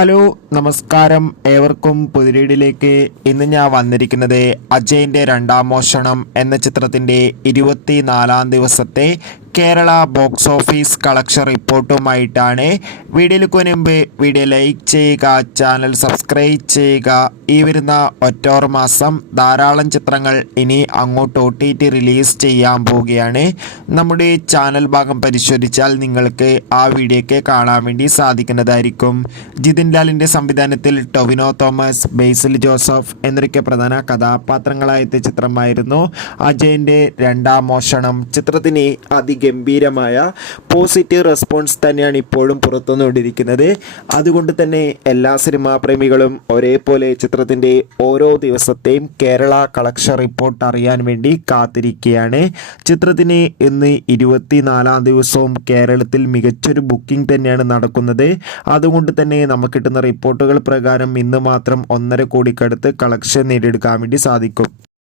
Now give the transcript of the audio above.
Hello നമസ്കാരം, ഏവർക്കും പുതിരീടിലേക്ക്. ഇന്ന് ഞാൻ വന്നിരിക്കുന്നത് അജയിൻ്റെ രണ്ടാം മോഷണം എന്ന ചിത്രത്തിൻ്റെ 24-ാം ദിവസത്തെ കേരള ബോക്സ് ഓഫീസ് കളക്ഷൻ റിപ്പോർട്ടുമായിട്ടാണ്. വീഡിയോയിലേക്ക് മുൻപ് വീഡിയോ ലൈക്ക് ചെയ്യുക, ചാനൽ സബ്സ്ക്രൈബ് ചെയ്യുക. ഈ വരുന്ന ഒക്ടോബർ മാസം ധാരാളം ചിത്രങ്ങൾ ഇനി അങ്ങോട്ട് OTT റിലീസ് ചെയ്യാൻ പോവുകയാണ്. നമ്മുടെ ചാനൽ ഭാഗം പരിശോധിച്ചാൽ നിങ്ങൾക്ക് ആ വീഡിയോയ്ക്ക് കാണാൻ വേണ്ടി സാധിക്കുന്നതായിരിക്കും. ജിതിൻ ലാലിൻ്റെ സംവിധാനത്തിൽ ടൊവിനോ തോമസ്, ബേസിൽ ജോസഫ് എന്നൊക്കെ പ്രധാന കഥാപാത്രങ്ങളായെത്തിയ ചിത്രമായിരുന്നു അജയിൻ്റെ രണ്ടാം മോഷണം. ചിത്രത്തിന് അതിഗംഭീരമായ പോസിറ്റീവ് റെസ്പോൺസ് തന്നെയാണ് ഇപ്പോഴും പുറത്തുനിന്നുകൊണ്ടിരിക്കുന്നത്. അതുകൊണ്ട് തന്നെ എല്ലാ സിനിമാ പ്രേമികളും ഒരേപോലെ ചിത്രത്തിൻ്റെ ഓരോ ദിവസത്തെയും കേരള കളക്ഷൻ റിപ്പോർട്ട് അറിയാൻ വേണ്ടി കാത്തിരിക്കുകയാണ്. ചിത്രത്തിന് ഇന്ന് 24-ാം ദിവസവും കേരളത്തിൽ മികച്ചൊരു ബുക്കിംഗ് തന്നെയാണ് നടക്കുന്നത്. അതുകൊണ്ട് തന്നെ നമുക്ക് കിട്ടുന്ന റിപ്പോർട്ടുകൾ പ്രകാരം ഇന്ന് മാത്രം 1.5 കോടിക്കടുത്ത് കളക്ഷൻ നേടിയെടുക്കാൻ വേണ്ടി സാധിക്കും.